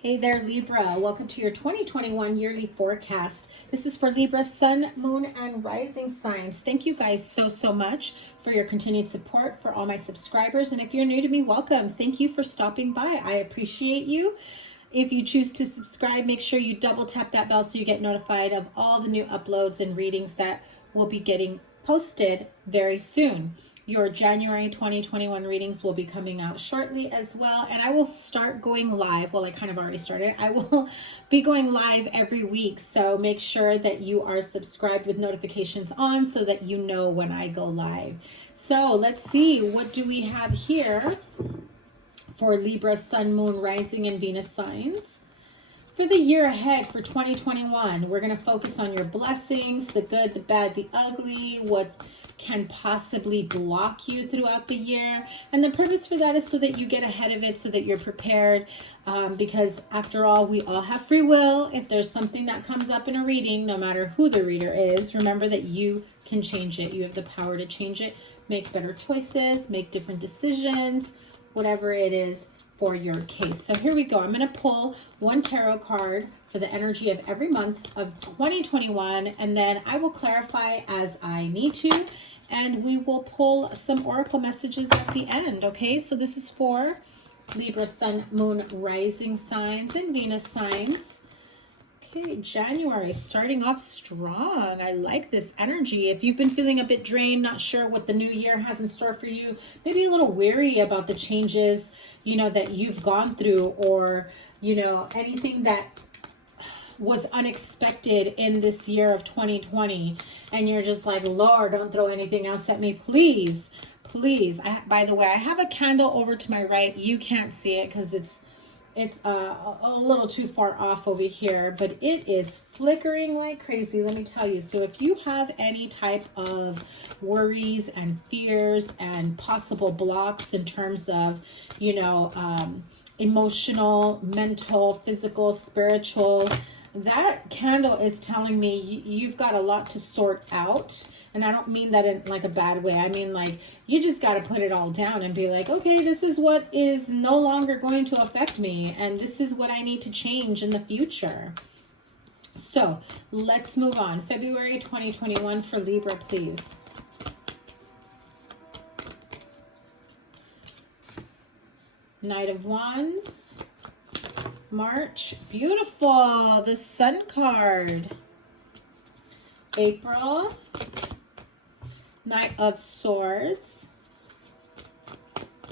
Hey there, Libra. Welcome to your 2021 yearly forecast. This is for Libra, Sun, Moon, and Rising signs. Thank you guys so much for your continued support, for all my subscribers. And if you're new to me, welcome. Thank you for stopping by. I appreciate you. If you choose to subscribe, make sure you double tap that bell so you get notified of all the new uploads and readings that will be getting posted very soon. Your January 2021 readings will be coming out shortly as well. And I will start going live. Well, I kind of already started. I will be going live every week. So make sure that you are subscribed with notifications on so that you know when I go live. So let's see, what do we have here for Libra, Sun, Moon, Rising, and Venus signs? For the year ahead for 2021, we're going to focus on your blessings, the good, the bad, the ugly, what can possibly block you throughout the year. And the purpose for that is so that you get ahead of it, so that you're prepared, because after all, we all have free will. If there's something that comes up in a reading, no matter who the reader is, remember that you can change it. You have the power to change it, make better choices, make different decisions, whatever it is for your case. So here we go. I'm going to pull one tarot card for the energy of every month of 2021, and then I will clarify as I need to, and we will pull some oracle messages at the end. Okay, so this is for Libra, Sun, Moon, Rising signs, and Venus signs. Okay, January starting off strong. I like this energy. If you've been feeling a bit drained, not sure what the new year has in store for you, maybe a little weary about the changes, that you've gone through, or, anything that was unexpected in this year of 2020, and you're just like, Lord, don't throw anything else at me, please. By the way, I have a candle over to my right. You can't see it because it's a little too far off over here, but it is flickering like crazy, let me tell you. So if you have any type of worries and fears and possible blocks in terms of, emotional, mental, physical, spiritual, that candle is telling me you've got a lot to sort out. And I don't mean that in like a bad way. I mean, like, you just got to put it all down and be like, okay, this is what is no longer going to affect me, and this is what I need to change in the future. So let's move on. February 2021 for Libra, please. Knight of Wands. March, beautiful, the Sun card. April, Knight of Swords.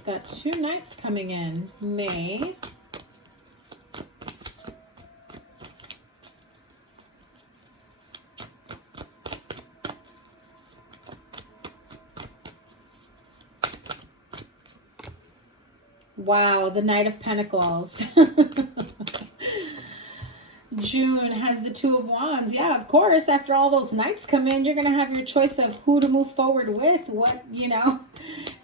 Got two knights coming in. May. Wow, the Knight of Pentacles. June has the Two of Wands. Yeah, of course, after all those knights come in, you're going to have your choice of who to move forward with.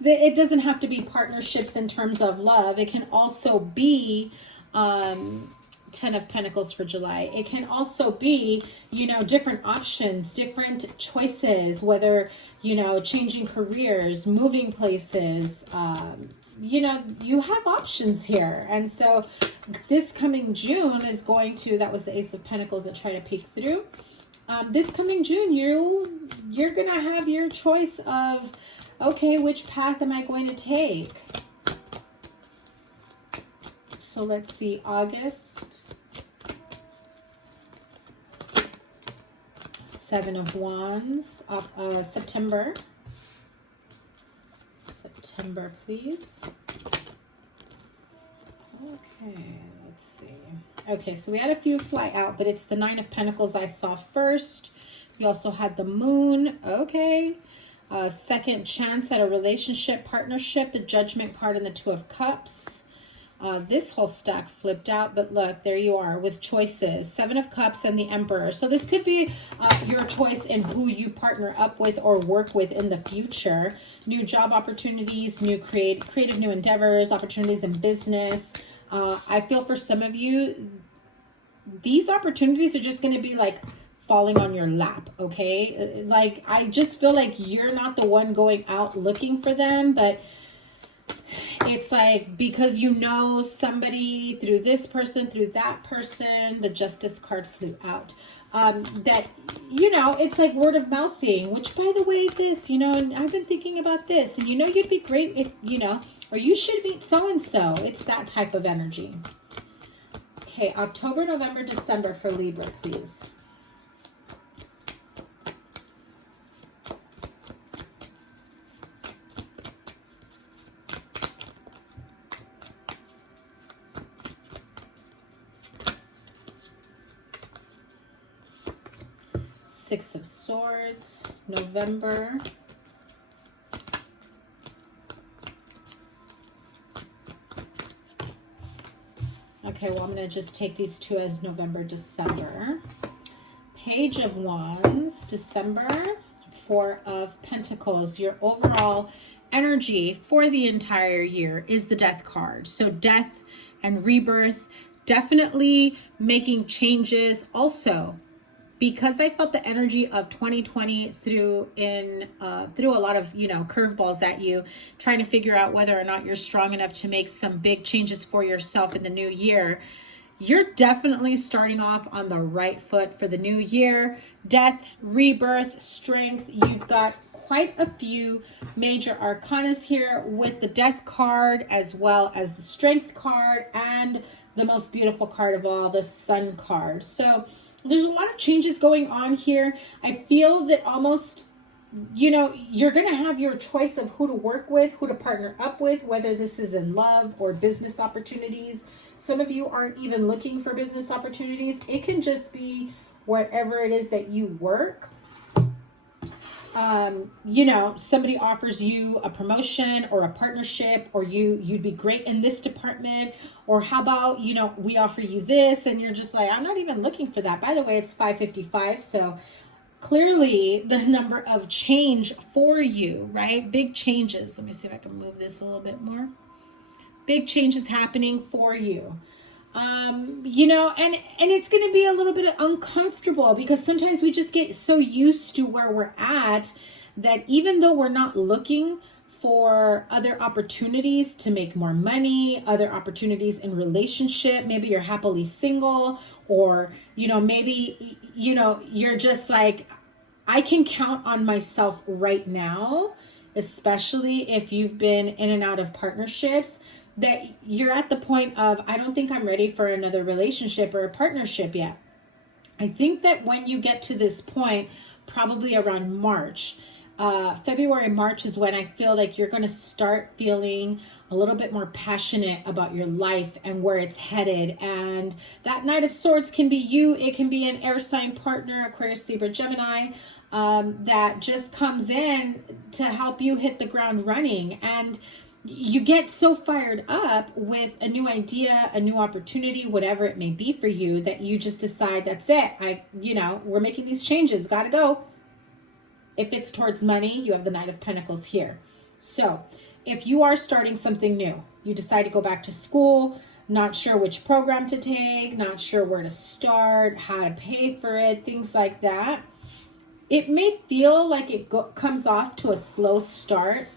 It doesn't have to be partnerships in terms of love. It can also be Ten of Pentacles for July. It can also be, different options, different choices, whether, changing careers, moving places, you have options here. And so this coming June is going to, that was the Ace of Pentacles that tried to peek through. This coming June, you're going to have your choice of, okay, which path am I going to take? So let's see, August. Seven of Wands. September. September, please. Okay, let's see. Okay, so we had a few fly out, but it's the Nine of Pentacles I saw first. We also had the Moon. Okay. Second chance at a relationship, partnership, the Judgment card, and the Two of Cups. This whole stack flipped out, but look, there you are with choices. Seven of Cups and the Emperor. So this could be your choice in who you partner up with or work with in the future. New job opportunities, new creative new endeavors, opportunities in business. I feel for some of you, these opportunities are just going to be like falling on your lap, okay? Like, I just feel like you're not the one going out looking for them, but It's like because you know somebody through this person, through that person, the Justice card flew out. That, you know, it's like word of mouth thing, which by the way, this, you know, and I've been thinking about this, and you know, you'd be great if, you know, or you should meet so-and-so. It's that type of energy. Okay, October, November, December for Libra, please. Six of Swords, November. Okay, well, I'm going to just take these two as November, December. Page of Wands, December. Four of Pentacles. Your overall energy for the entire year is the Death card. So death and rebirth, definitely making changes. Also, because I felt the energy of 2020 threw a lot of, you know, curveballs at you, trying to figure out whether or not you're strong enough to make some big changes for yourself in the new year. You're definitely starting off on the right foot for the new year. Death, rebirth, strength. You've got quite a few major arcanas here with the Death card as well as the Strength card and the most beautiful card of all, the Sun card. So there's a lot of changes going on here. I feel that almost, you know, you're going to have your choice of who to work with, who to partner up with, whether this is in love or business opportunities. Some of you aren't even looking for business opportunities. It can just be wherever it is that you work. You know, somebody offers you a promotion or a partnership, or you'd be great in this department, or how about, you know, we offer you this, and you're just like, I'm not even looking for that. By the way, it's 5:55, so clearly the number of change for you, right? Big changes. Let me see if I can move this a little bit more. Big changes happening for you. You know, and it's going to be a little bit uncomfortable because sometimes we just get so used to where we're at that even though we're not looking for other opportunities to make more money, other opportunities in relationship, maybe you're happily single, or, you know, maybe, you know, you're just like, I can count on myself right now, especially if you've been in and out of partnerships, that you're at the point of, I don't think I'm ready for another relationship or a partnership yet. I think that when you get to this point, probably around March, February, March is when I feel like you're going to start feeling a little bit more passionate about your life and where it's headed. And that Knight of Swords can be you. It can be an air sign partner, Aquarius, Libra, Gemini, that just comes in to help you hit the ground running. And you get so fired up with a new idea, a new opportunity, whatever it may be for you, that you just decide, that's it. You know, we're making these changes, gotta go. If it's towards money, you have the Knight of Pentacles here. So if you are starting something new, you decide to go back to school, not sure which program to take, not sure where to start, how to pay for it, things like that. It may feel like it comes off to a slow start.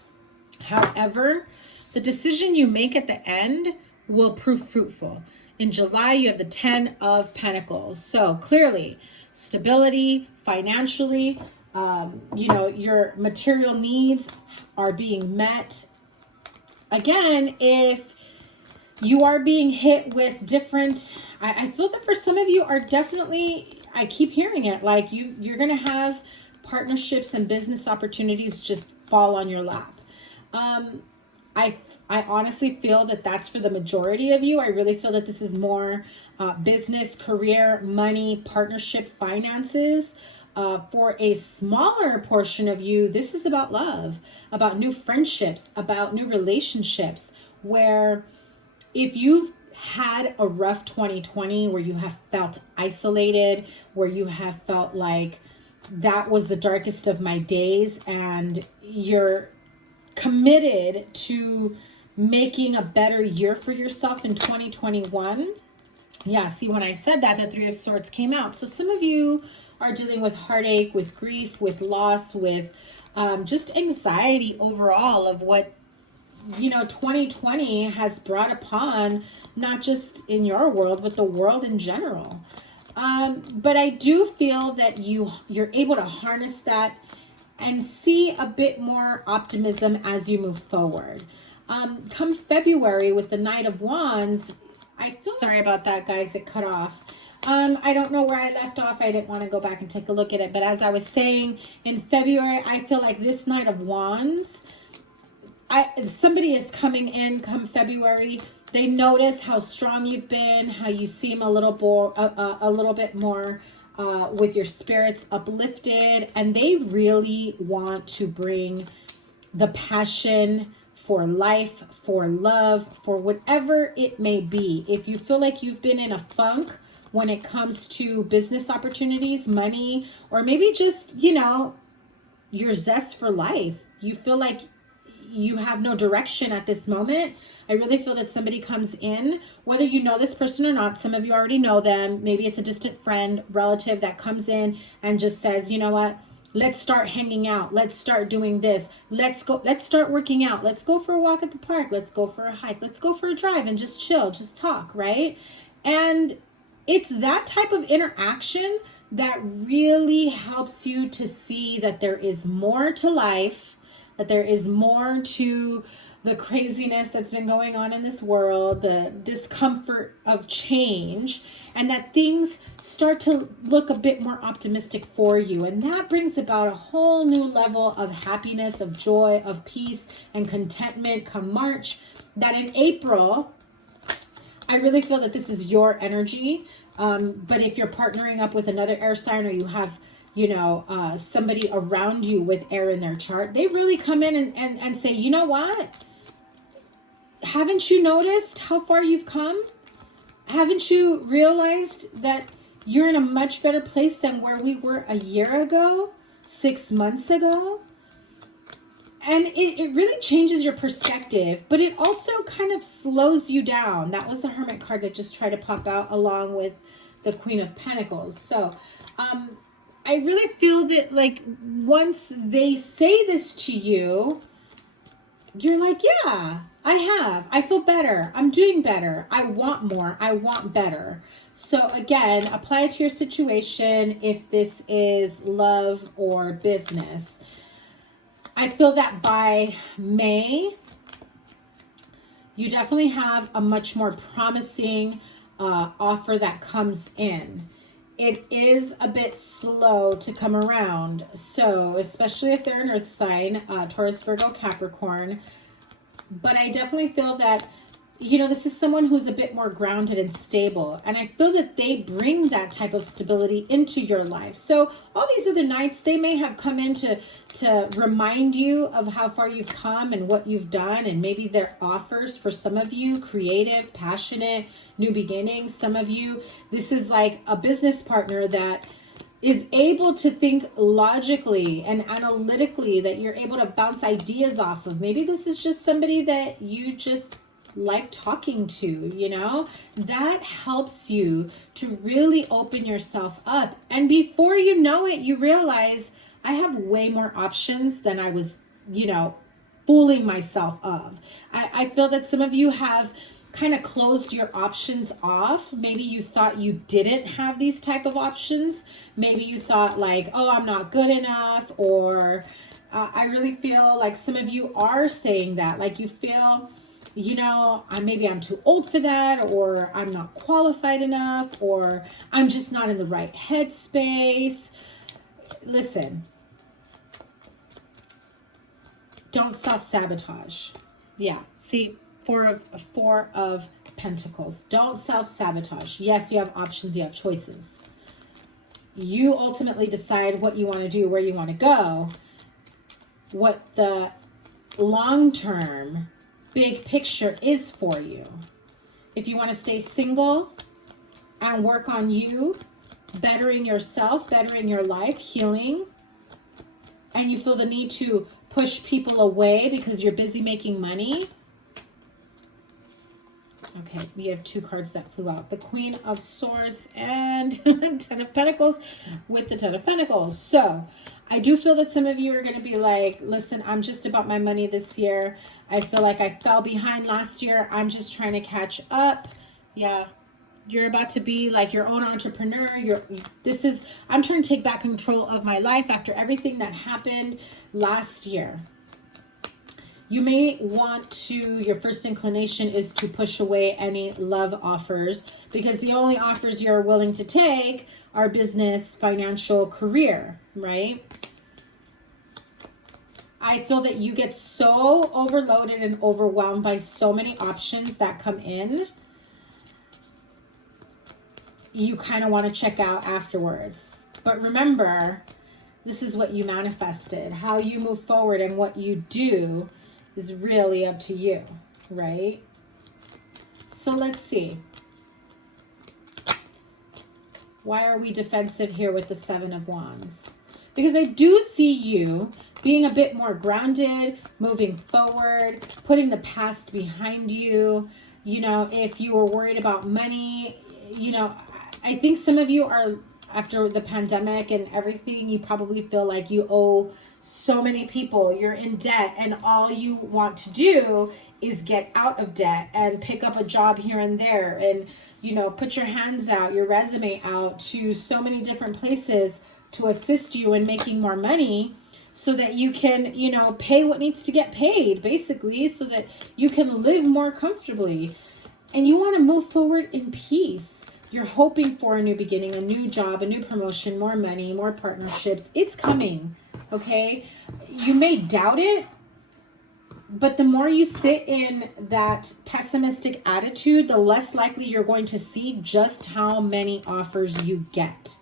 However, the decision you make at the end will prove fruitful. In July, you have the 10 of Pentacles. So clearly, stability, financially, you know, your material needs are being met. Again, if you are being hit with different, I feel that for some of you are definitely, I keep hearing it, like you're going to have partnerships and business opportunities just fall on your lap. I honestly feel that that's for the majority of you. I really feel that this is more business, career, money, partnership, finances. For a smaller portion of you, this is about love, about new friendships, about new relationships, where if you've had a rough 2020 where you have felt isolated, where you have felt like that was the darkest of my days, and you're committed to making a better year for yourself in 2021. Yeah, see, when I said that, the Three of Swords came out. So some of you are dealing with heartache, with grief, with loss, with just anxiety overall of what you know, 2020 has brought upon, not just in your world, but the world in general. But I do feel that you're able to harness that and see a bit more optimism as you move forward. Come February with the Knight of Wands, I feel, sorry about that, guys, it cut off. I don't know where I left off. I didn't want to go back and take a look at it. But as I was saying, in February, I feel like this Knight of Wands, somebody is coming in come February. They notice how strong you've been, how you seem a little bit more with your spirits uplifted. And they really want to bring the passion for life, for love, for whatever it may be. If you feel like you've been in a funk when it comes to business opportunities, money, or maybe just, you know, your zest for life, you feel like you have no direction at this moment, I really feel that somebody comes in, whether you know this person or not. Some of you already know them. Maybe it's a distant friend, relative that comes in and just says, you know what, let's start hanging out. Let's start doing this. Let's start working out. Let's go for a walk at the park. Let's go for a hike. Let's go for a drive and just chill, just talk, right? And it's that type of interaction that really helps you to see that there is more to life, that there is more to the craziness that's been going on in this world, the discomfort of change, and that things start to look a bit more optimistic for you. And that brings about a whole new level of happiness, of joy, of peace, and contentment come March. That in April, I really feel that this is your energy. But if you're partnering up with another air sign, or you have, you know, somebody around you with air in their chart, they really come in and say, you know what? Haven't you noticed how far you've come? Haven't you realized that you're in a much better place than where we were a year ago, 6 months ago? And it really changes your perspective, but it also kind of slows you down. That was the Hermit card that just tried to pop out along with the Queen of Pentacles. So I really feel that, like, once they say this to you, you're like, yeah, I feel better. I'm doing better. I want more. I want better. So again, apply it to your situation if this is love or business. I feel that by May, you definitely have a much more promising offer that comes in. It is a bit slow to come around. So especially if they're an earth sign, Taurus, Virgo, Capricorn. But I definitely feel that, you know, this is someone who's a bit more grounded and stable. And I feel that they bring that type of stability into your life. So all these other nights, they may have come in to remind you of how far you've come and what you've done. And maybe their offers for some of you, creative, passionate, new beginnings. Some of you, this is like a business partner that is able to think logically and analytically, that you're able to bounce ideas off of. Maybe this is just somebody that you just like talking to, you know, that helps you to really open yourself up. And before you know it, you realize I have way more options than I was, you know, fooling myself of. I feel that some of you have kind of closed your options off. Maybe you thought you didn't have these type of options. Maybe you thought like, oh, I'm not good enough, or I really feel like some of you are saying that, like you feel, you know, maybe I'm too old for that, or I'm not qualified enough, or I'm just not in the right headspace. Listen, don't self-sabotage. Yeah, see, Four of Pentacles. Don't self-sabotage. Yes, you have options, you have choices. You ultimately decide what you want to do, where you want to go, what the long-term big picture is for you. If you want to stay single and work on you, bettering yourself, bettering your life, healing, and you feel the need to push people away because you're busy making money, Okay, we have 2 cards that flew out. The Queen of Swords and 10 of Pentacles with the 10 of Pentacles. So, I do feel that some of you are going to be like, listen, I'm just about my money this year. I feel like I fell behind last year. I'm just trying to catch up. Yeah. You're about to be like your own entrepreneur. I'm trying to take back control of my life after everything that happened last year. You may want to, your first inclination is to push away any love offers because the only offers you're willing to take are business, financial, career, right? I feel that you get so overloaded and overwhelmed by so many options that come in. You kind of want to check out afterwards. But remember, this is what you manifested. How you move forward and what you do is really up to you, right? So let's see. Why are we defensive here with the 7 of Wands? Because I do see you being a bit more grounded, moving forward, putting the past behind you. You know, if you were worried about money, you know, I think some of you are, after the pandemic and everything, you probably feel like you owe so many people, you're in debt, and all you want to do is get out of debt and pick up a job here and there and, you know, put your hands out, your resume out to so many different places to assist you in making more money so that you can, you know, pay what needs to get paid, basically, so that you can live more comfortably. And you want to move forward in peace. You're hoping for a new beginning, a new job, a new promotion, more money, more partnerships. It's coming. Okay, you may doubt it, but the more you sit in that pessimistic attitude, the less likely you're going to see just how many offers you get.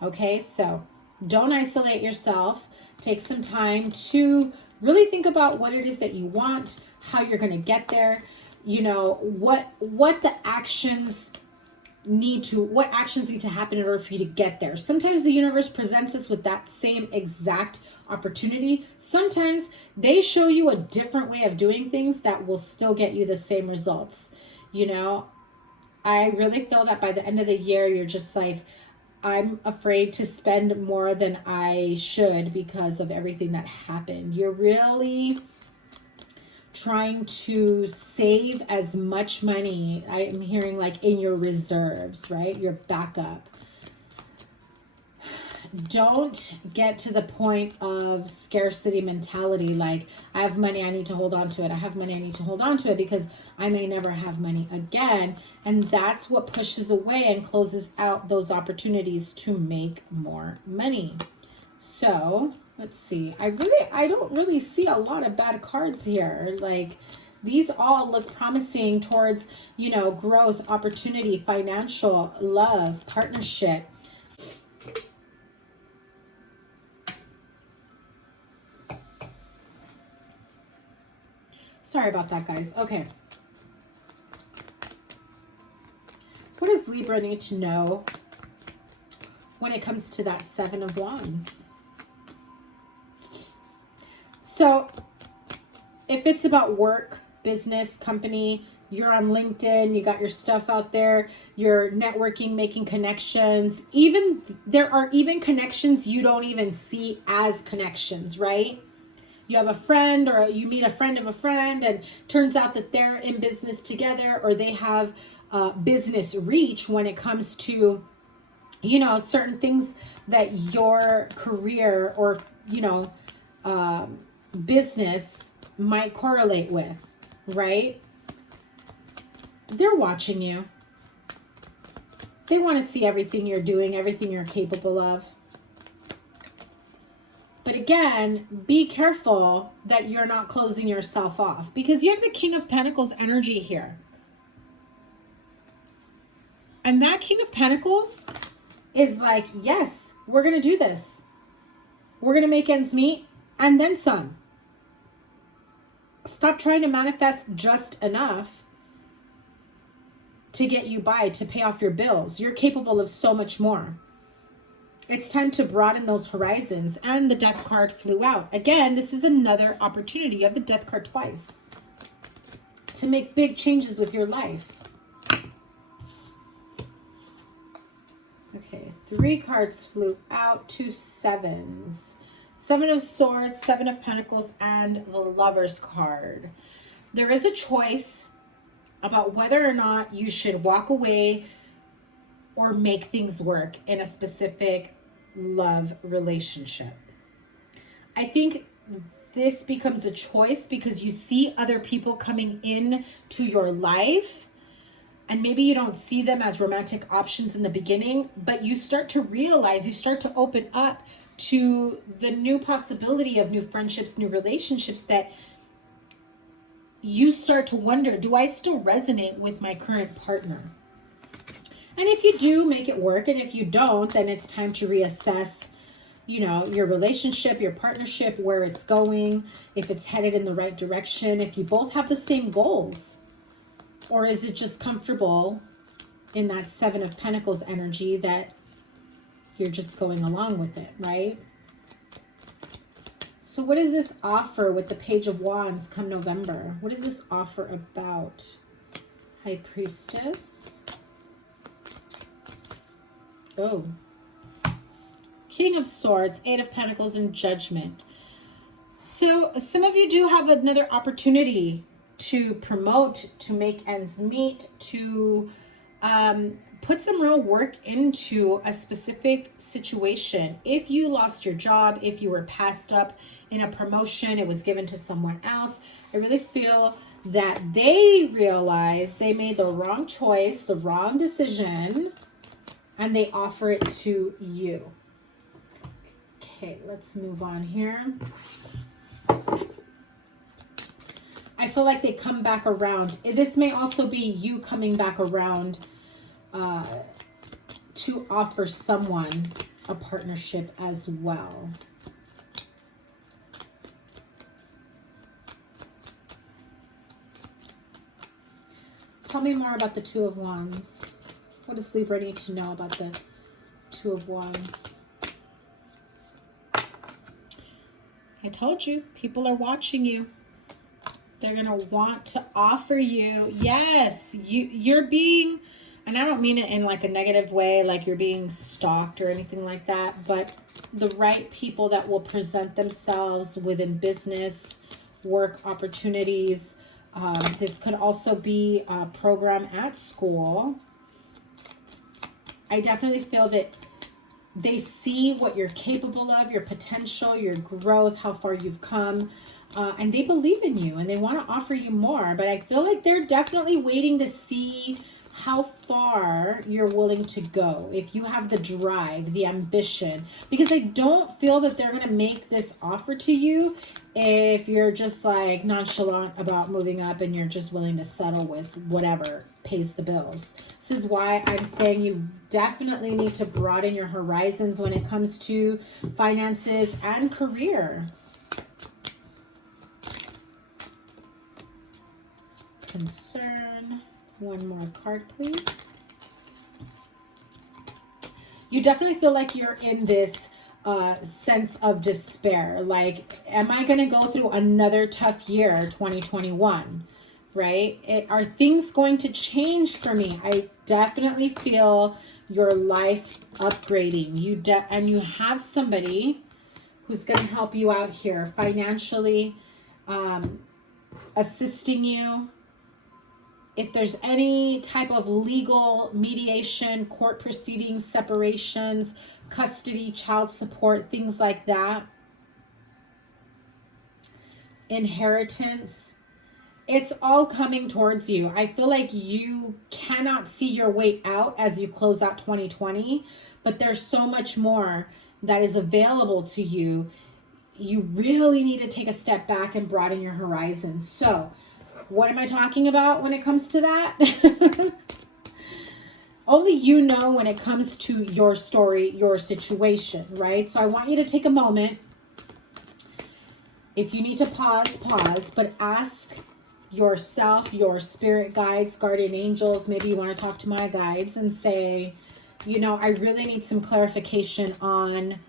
Okay, so don't isolate yourself. Take some time to really think about what it is that you want, how you're going to get there, you know, what the actions need to happen in order for you to get there. Sometimes the universe presents us with that same exact opportunity. Sometimes they show you a different way of doing things that will still get you the same results. You know, I really feel that by the end of the year, you're just like, I'm afraid to spend more than I should because of everything that happened. You're really trying to save as much money. I am hearing like in your reserves, right? Your backup. Don't get to the point of scarcity mentality. Like, I have money, I need to hold on to it. I have money, I need to hold on to it because I may never have money again. And that's what pushes away and closes out those opportunities to make more money. So let's see. I don't really see a lot of bad cards here. Like, these all look promising towards, you know, growth, opportunity, financial, love, partnership. Sorry about that, guys. Okay. What does Libra need to know when it comes to that 7 of Wands? So if it's about work, business, company, you're on LinkedIn, you got your stuff out there, you're networking, making connections. There are even connections you don't even see as connections, right? You have a friend, or you meet a friend of a friend, and turns out that they're in business together, or they have business reach when it comes to, you know, certain things that your career or, you know, business might correlate with, right? They're watching you. They want to see everything you're doing, everything you're capable of. But again, be careful that you're not closing yourself off, because you have the King of Pentacles energy here. And that King of Pentacles is like, yes, we're going to do this. We're going to make ends meet and then some. Stop trying to manifest just enough to get you by, to pay off your bills. You're capable of so much more. It's time to broaden those horizons. And the Death card flew out. Again, this is another opportunity. You have the Death card twice to make big changes with your life. Okay, 3 cards flew out, 2 sevens. 7 of Swords, 7 of Pentacles, and the Lover's card. There is a choice about whether or not you should walk away or make things work in a specific love relationship. I think this becomes a choice because you see other people coming in to your life, and maybe you don't see them as romantic options in the beginning, but you start to realize, you start to open up to the new possibility of new friendships, new relationships, that you start to wonder, do I still resonate with my current partner? And if you do, make it work. And if you don't, then it's time to reassess, you know, your relationship, your partnership, where it's going, if it's headed in the right direction, if you both have the same goals. Or is it just comfortable in that 7 of Pentacles energy that you're just going along with it, right? So what does this offer with the Page of Wands come November? What is this offer about? High Priestess. Oh. King of Swords, 8 of Pentacles, and Judgment. So some of you do have another opportunity to promote, to make ends meet, to put some real work into a specific situation. If you lost your job, if you were passed up in a promotion, it was given to someone else, I really feel that they realized they made the wrong choice, the wrong decision, and they offer it to you. Okay, let's move on here. I feel like they come back around. This may also be you coming back around to offer someone a partnership as well. Tell me more about the Two of Wands. What does Libra need to know about the Two of Wands? I told you, people are watching you. They're going to want to offer you. Yes, you're being, and I don't mean it in like a negative way, like you're being stalked or anything like that, but the right people that will present themselves within business, work opportunities. This could also be a program at school. I definitely feel that they see what you're capable of, your potential, your growth, how far you've come. And they believe in you and they want to offer you more. But I feel like they're definitely waiting to see how far you're willing to go. If you have the drive, the ambition. Because I don't feel that they're going to make this offer to you if you're just like nonchalant about moving up and you're just willing to settle with whatever pays the bills. This is why I'm saying you definitely need to broaden your horizons when it comes to finances and career. Concern. One more card, please. You definitely feel like you're in this sense of despair. Like, am I going to go through another tough year, 2021? Right? Are things going to change for me? I definitely feel your life upgrading. And you have somebody who's going to help you out here financially, assisting you. If there's any type of legal mediation, court proceedings, separations, custody, child support, things like that, inheritance, it's all coming towards you. I feel like you cannot see your way out as you close out 2020, but there's so much more that is available to you. You really need to take a step back and broaden your horizons. So, what am I talking about when it comes to that? Only you know when it comes to your story, your situation, right? So I want you to take a moment. If you need to pause, but ask yourself, your spirit guides, guardian angels, maybe you want to talk to my guides and say, you know, I really need some clarification on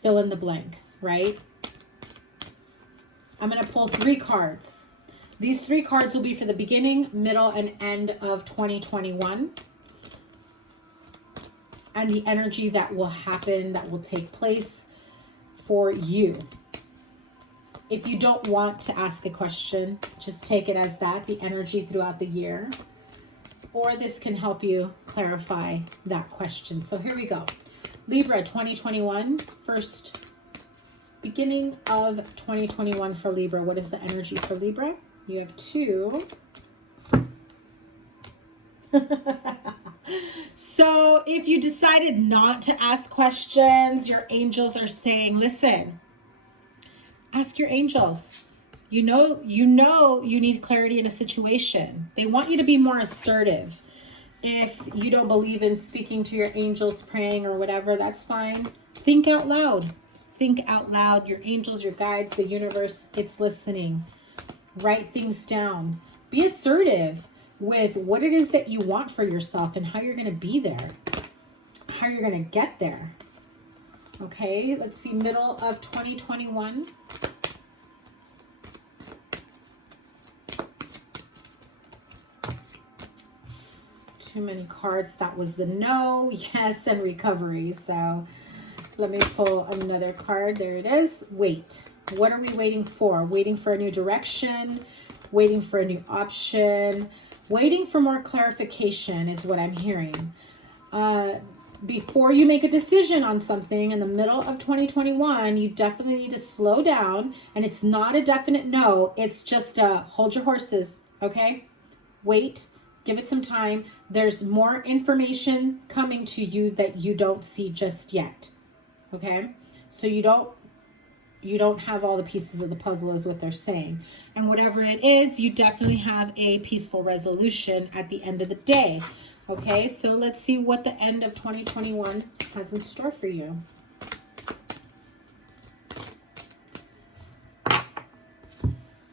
fill in the blank, right? I'm going to pull 3 cards. These 3 cards will be for the beginning, middle, and end of 2021. and the energy that will happen, that will take place for you. If you don't want to ask a question, just take it as that, the energy throughout the year. Or this can help you clarify that question. So here we go. Libra 2021, first beginning of 2021 for Libra. What is the energy for Libra? You have 2. So if you decided not to ask questions, your angels are saying, listen, ask your angels. You know you need clarity in a situation. They want you to be more assertive. If you don't believe in speaking to your angels, praying or whatever, that's fine. Think out loud. Think out loud. Your angels, your guides, the universe, it's listening. Write things down. Be assertive with what it is that you want for yourself and how you're going to be there, how you're going to get there. Okay, let's see, middle of 2021. Too many cards. That was the no, yes, and recovery. So let me pull another card. There it is. Wait. What are we waiting for? Waiting for a new direction, waiting for a new option, waiting for more clarification is what I'm hearing. Before you make a decision on something in the middle of 2021, you definitely need to slow down. And it's not a definite no. It's just hold your horses, okay? Wait. Give it some time. There's more information coming to you that you don't see just yet. Okay? So you don't have all the pieces of the puzzle is what they're saying. And whatever it is, you definitely have a peaceful resolution at the end of the day. Okay? So let's see what the end of 2021 has in store for you.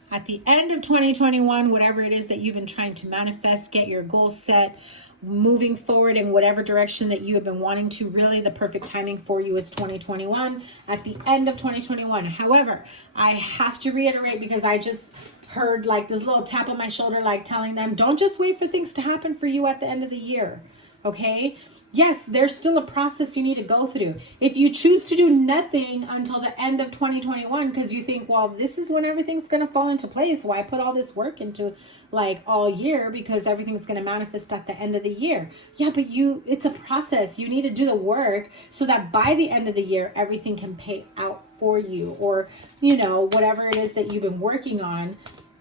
At the end of 2021, whatever it is that you've been trying to manifest, get your goals set, moving forward in whatever direction that you have been wanting to, really the perfect timing for you is 2021, at the end of 2021. However, I have to reiterate, because I just heard like this little tap on my shoulder, like telling them, don't just wait for things to happen for you at the end of the year. Okay? Yes, there's still a process you need to go through. If you choose to do nothing until the end of 2021 because you think, well, this is when everything's going to fall into place. Why put all this work into like all year, because everything's going to manifest at the end of the year. Yeah, but it's a process. You need to do the work so that by the end of the year, everything can pay out for you, or, you know, whatever it is that you've been working on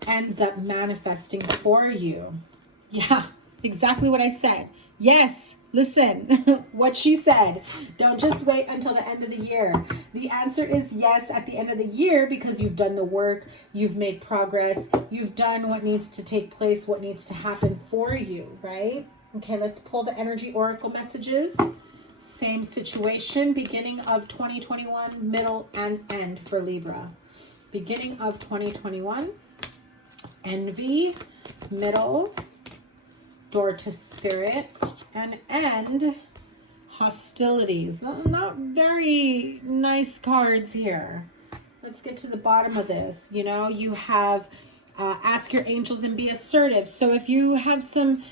ends up manifesting for you. Yeah, exactly what I said. Yes, listen, what she said. Don't just wait until the end of the year. The answer is yes at the end of the year, because you've done the work, you've made progress, you've done what needs to take place, what needs to happen for you, right? Okay, let's pull the energy oracle messages. Same situation, beginning of 2021, middle and end for Libra. Beginning of 2021, envy, middle, door to spirit, and end, hostilities. Not very nice cards here. Let's get to the bottom of this. You know, you have ask your angels and be assertive. So if you have some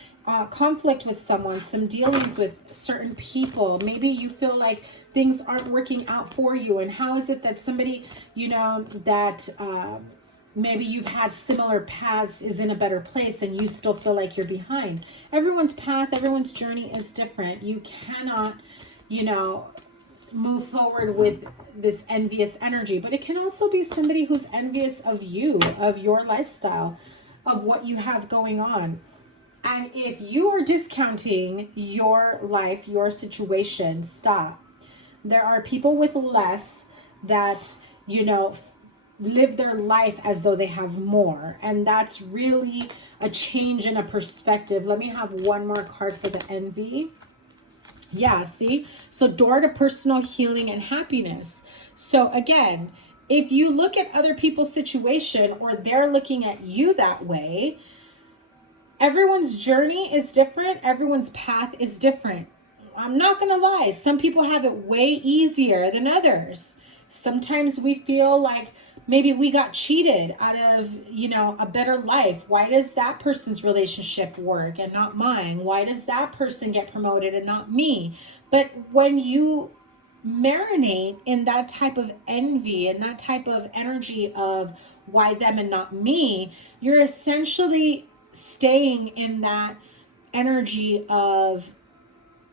conflict with someone, some dealings with certain people, maybe you feel like things aren't working out for you, and how is it that somebody, you know, that maybe you've had similar paths is in a better place and you still feel like you're behind. Everyone's path, everyone's journey is different. You cannot, you know, move forward with this envious energy, but it can also be somebody who's envious of you, of your lifestyle, of what you have going on. And if you are discounting your life, your situation, stop. There are people with less that, you know, live their life as though they have more, and that's really a change in a perspective. Let me have one more card for the envy. Yeah, see, so door to personal healing and happiness. So again, if you look at other people's situation, or they're looking at you that way, everyone's journey is different, everyone's path is different. I'm not gonna lie, some people have it way easier than others. Sometimes we feel like maybe we got cheated out of, you know, a better life. Why does that person's relationship work and not mine? Why does that person get promoted and not me? But when you marinate in that type of envy and that type of energy of why them and not me, you're essentially staying in that energy of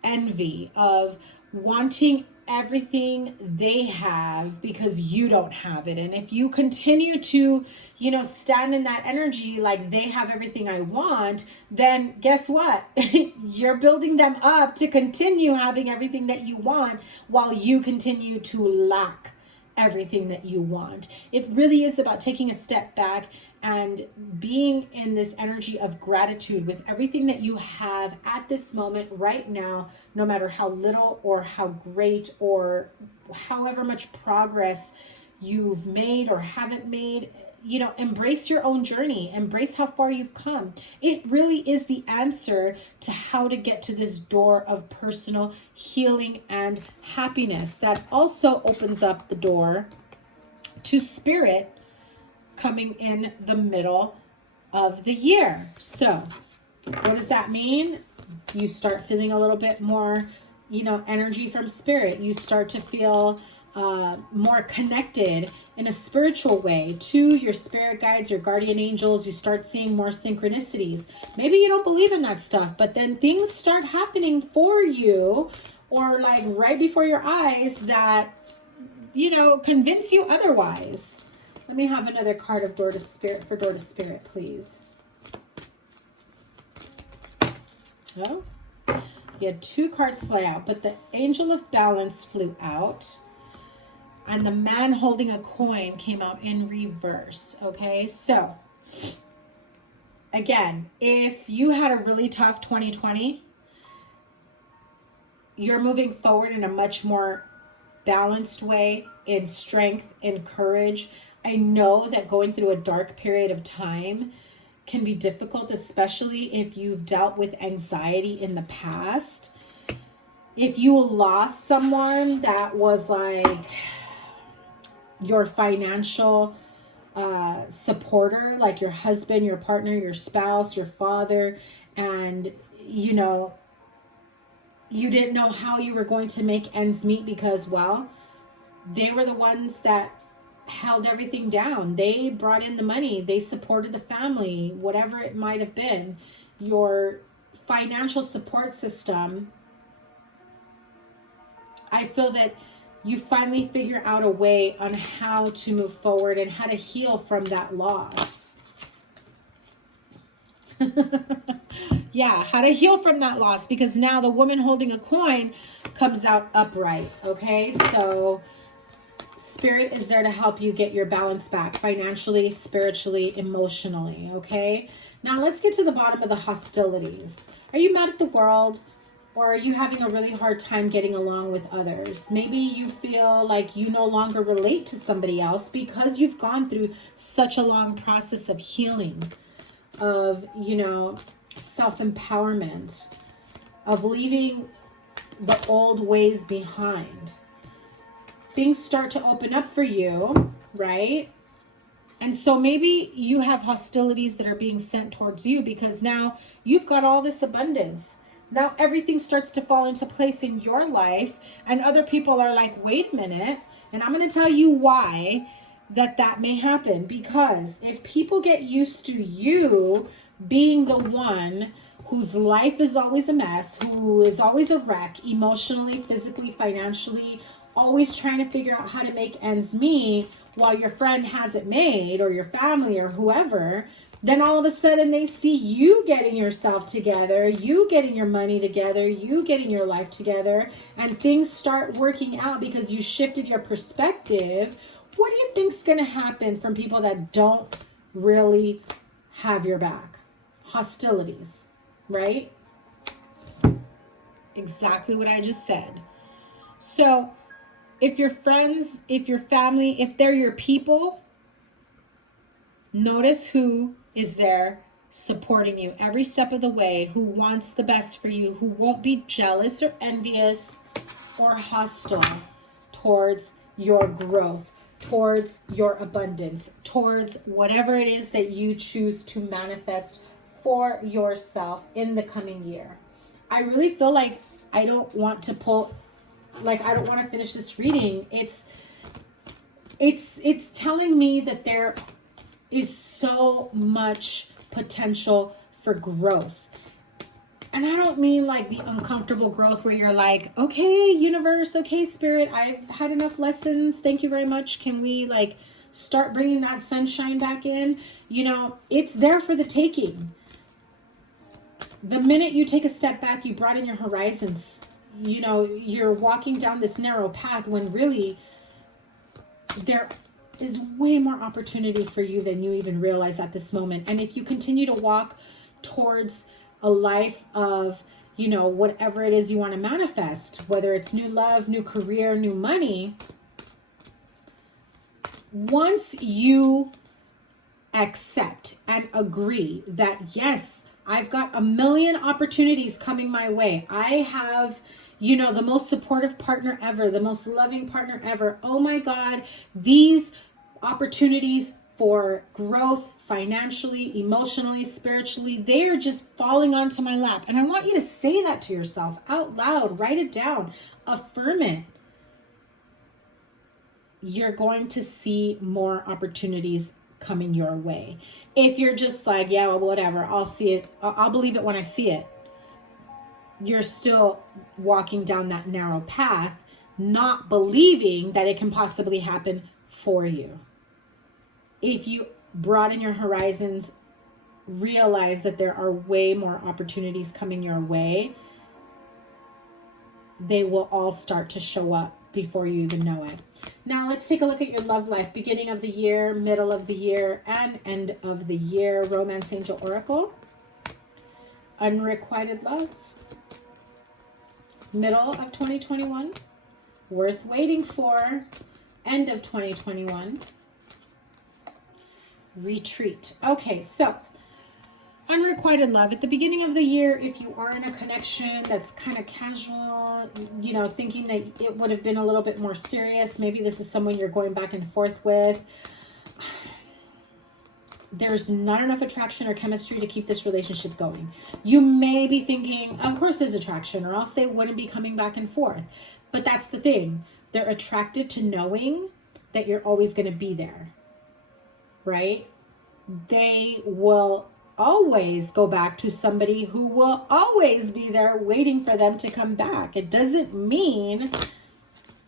envy, of wanting everything they have because you don't have it. And if you continue to, you know, stand in that energy like they have everything I want, then guess what? You're building them up to continue having everything that you want while you continue to lack everything that you want. It really is about taking a step back and being in this energy of gratitude with everything that you have at this moment right now, no matter how little or how great or however much progress you've made or haven't made. You know, embrace your own journey, embrace how far you've come. It really is the answer to how to get to this door of personal healing and happiness. That also opens up the door to spirit coming in the middle of the year. So what does that mean? You start feeling a little bit more, you know, energy from spirit. You start to feel more connected in a spiritual way to your spirit guides, your guardian angels. You start seeing more synchronicities. Maybe you don't believe in that stuff, but then things start happening for you or like right before your eyes that, you know, convince you otherwise. Let me have another card of door to spirit for door to spirit, please. Oh, you had two cards fly out, but the angel of balance flew out. And the man holding a coin came out in reverse. Okay, so again, if you had a really tough 2020, you're moving forward in a much more balanced way, in strength, in courage. I know that going through a dark period of time can be difficult, especially if you've dealt with anxiety in the past. If you lost someone that was like your financial supporter, like your husband, your partner, your spouse, your father, and you know, you didn't know how you were going to make ends meet because, well, they were the ones that held everything down. They brought in the money. They supported the family, whatever it might have been. Your financial support system, I feel that you finally figure out a way on how to move forward and how to heal from that loss. Yeah, how to heal from that loss, because now the woman holding a coin comes out upright. Okay, so Spirit is there to help you get your balance back financially, spiritually, emotionally. Okay, now let's get to the bottom of the hostilities. Are you mad at the world? Or are you having a really hard time getting along with others? Maybe you feel like you no longer relate to somebody else because you've gone through such a long process of healing, of, you know, self-empowerment, of leaving the old ways behind. Things start to open up for you, right? And so maybe you have hostilities that are being sent towards you because now you've got all this abundance. Now everything starts to fall into place in your life, and other people are like, wait a minute. And I'm going to tell you why that may happen. Because if people get used to you being the one whose life is always a mess, who is always a wreck, emotionally, physically, financially, always trying to figure out how to make ends meet while your friend has it made, or your family or whoever, then all of a sudden they see you getting yourself together, you getting your money together, you getting your life together, and things start working out because you shifted your perspective. What do you think's going to happen from people that don't really have your back? Hostilities, right? Exactly what I just said. So if your friends, if your family, if they're your people, notice who is there supporting you every step of the way, who wants the best for you, who won't be jealous or envious or hostile towards your growth, towards your abundance, towards whatever it is that you choose to manifest for yourself in the coming year. I really feel like I don't want to pull, like I don't want to finish this reading. It's telling me that there is so much potential for growth. And I don't mean like the uncomfortable growth where you're like, okay, universe, okay, spirit, I've had enough lessons. Thank you very much. Can we like start bringing that sunshine back in? You know, it's there for the taking. The minute you take a step back, you broaden your horizons. You know, you're walking down this narrow path when really there is way more opportunity for you than you even realize at this moment. And if you continue to walk towards a life of, you know, whatever it is you want to manifest, whether it's new love, new career, new money, once you accept and agree that, yes, I've got a million opportunities coming my way. I have, you know, the most supportive partner ever, the most loving partner ever. Oh my God, these opportunities for growth financially, emotionally, spiritually, they are just falling onto my lap. And I want you to say that to yourself out loud. Write it down. Affirm it. You're going to see more opportunities coming your way. If you're just like, yeah, well, whatever, I'll see it. I'll believe it when I see it. You're still walking down that narrow path, not believing that it can possibly happen for you. If you broaden your horizons, realize that there are way more opportunities coming your way, they will all start to show up before you even know it. Now let's take a look at your love life, beginning of the year, middle of the year, and end of the year. Romance Angel Oracle. Unrequited love. Middle of 2021. Worth waiting for. End of 2021. Retreat. Okay, so unrequited love. At the beginning of the year, if you are in a connection that's kind of casual, you know, thinking that it would have been a little bit more serious, maybe this is someone you're going back and forth with, there's not enough attraction or chemistry to keep this relationship going. You may be thinking, of course there's attraction, or else they wouldn't be coming back and forth. But that's the thing. They're attracted to knowing that you're always going to be there, right? They will always go back to somebody who will always be there waiting for them to come back. It doesn't mean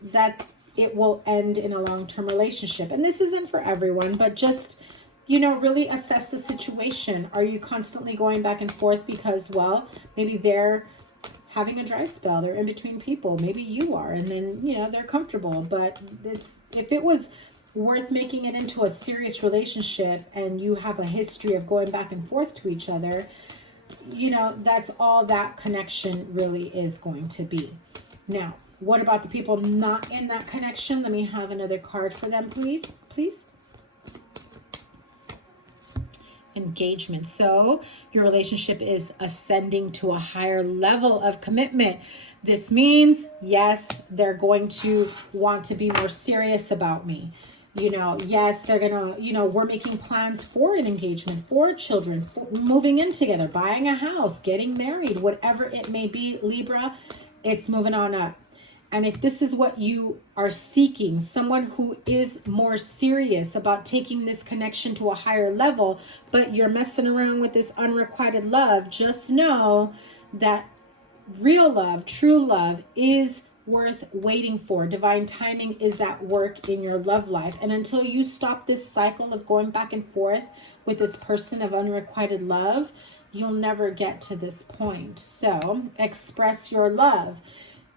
that it will end in a long-term relationship. And this isn't for everyone, but just, you know, really assess the situation. Are you constantly going back and forth because, well, maybe they're having a dry spell, they're in between people, maybe you are, and then, you know, they're comfortable. But it's, if it was worth making it into a serious relationship and you have a history of going back and forth to each other, you know, that's all that connection really is going to be. Now, what about the people not in that connection? Let me have another card for them, please. Engagement. So your relationship is ascending to a higher level of commitment. This means, yes, they're going to want to be more serious about me. You know, yes, they're going to, you know, we're making plans for an engagement, for children, for moving in together, buying a house, getting married, whatever it may be, Libra, it's moving on up. And if this is what you are seeking, someone who is more serious about taking this connection to a higher level, but you're messing around with this unrequited love, just know that real love, true love is worth waiting for. Divine timing is at work in your love life. And until you stop this cycle of going back and forth with this person of unrequited love, you'll never get to this point. So express your love.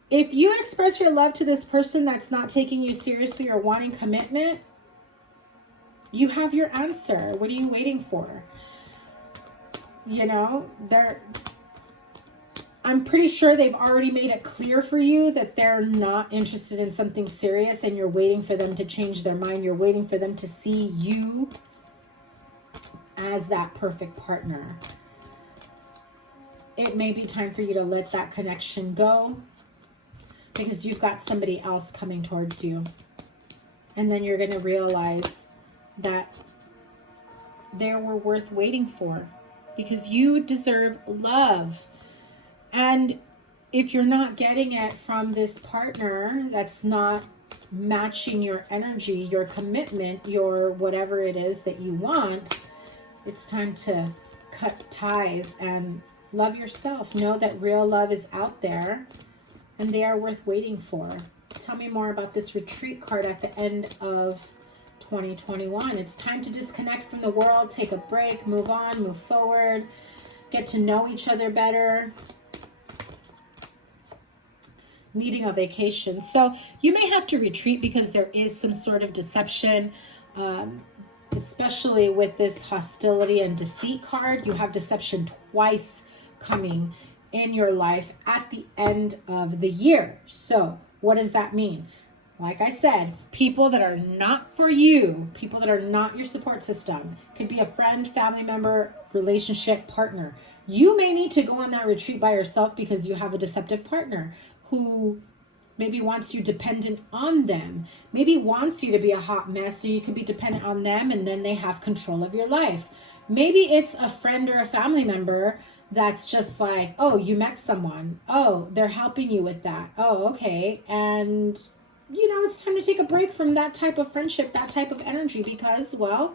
If you express your love to this person that's not taking you seriously or wanting commitment, you have your answer. What are you waiting for? You know, I'm pretty sure they've already made it clear for you that they're not interested in something serious, and you're waiting for them to change their mind. You're waiting for them to see you as that perfect partner. It may be time for you to let that connection go, because you've got somebody else coming towards you. And then you're going to realize that they were worth waiting for, because you deserve love. And if you're not getting it from this partner that's not matching your energy, your commitment, your whatever it is that you want, it's time to cut ties and love yourself. Know that real love is out there and they are worth waiting for. Tell me more about this retreat card at the end of 2021. It's time to disconnect from the world, take a break, move on, move forward, get to know each other better. Needing a vacation. So you may have to retreat because there is some sort of deception, especially with this hostility and deceit card. You have deception twice coming in your life at the end of the year. So what does that mean? Like I said, people that are not for you, people that are not your support system, could be a friend, family member, relationship, partner. You may need to go on that retreat by yourself because you have a deceptive partner who maybe wants you dependent on them, maybe wants you to be a hot mess so you can be dependent on them and then they have control of your life. Maybe it's a friend or a family member that's just like, oh, you met someone. Oh, they're helping you with that. Oh, okay. And, you know, it's time to take a break from that type of friendship, that type of energy, because, well,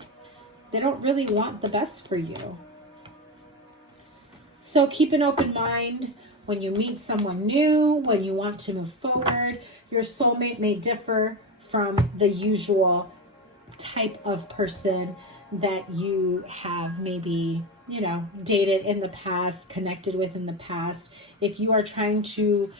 they don't really want the best for you. So keep an open mind. When you meet someone new, when you want to move forward, your soulmate may differ from the usual type of person that you have maybe, you know, dated in the past, connected with in the past. If you are trying to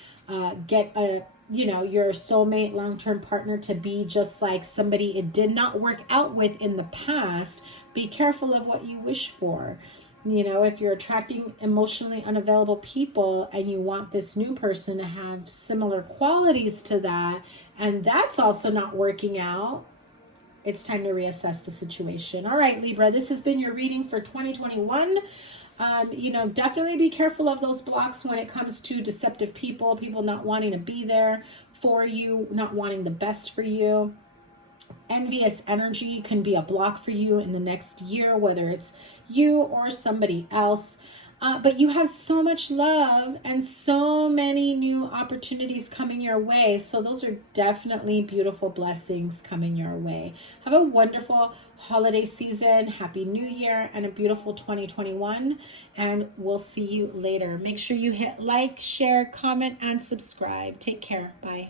get a, you know, your soulmate, long-term partner to be just like somebody it did not work out with in the past, be careful of what you wish for. You know, if you're attracting emotionally unavailable people and you want this new person to have similar qualities to that, and that's also not working out, it's time to reassess the situation. All right, Libra, this has been your reading for 2021. You know, definitely be careful of those blocks when it comes to deceptive people, people not wanting to be there for you, not wanting the best for you. Envious energy can be a block for you in the next year, whether it's you or somebody else. But you have so much love and so many new opportunities coming your way. So those are definitely beautiful blessings coming your way. Have a wonderful holiday season. Happy New Year and a beautiful 2021. And we'll see you later. Make sure you hit like, share, comment, and subscribe. Take care. Bye.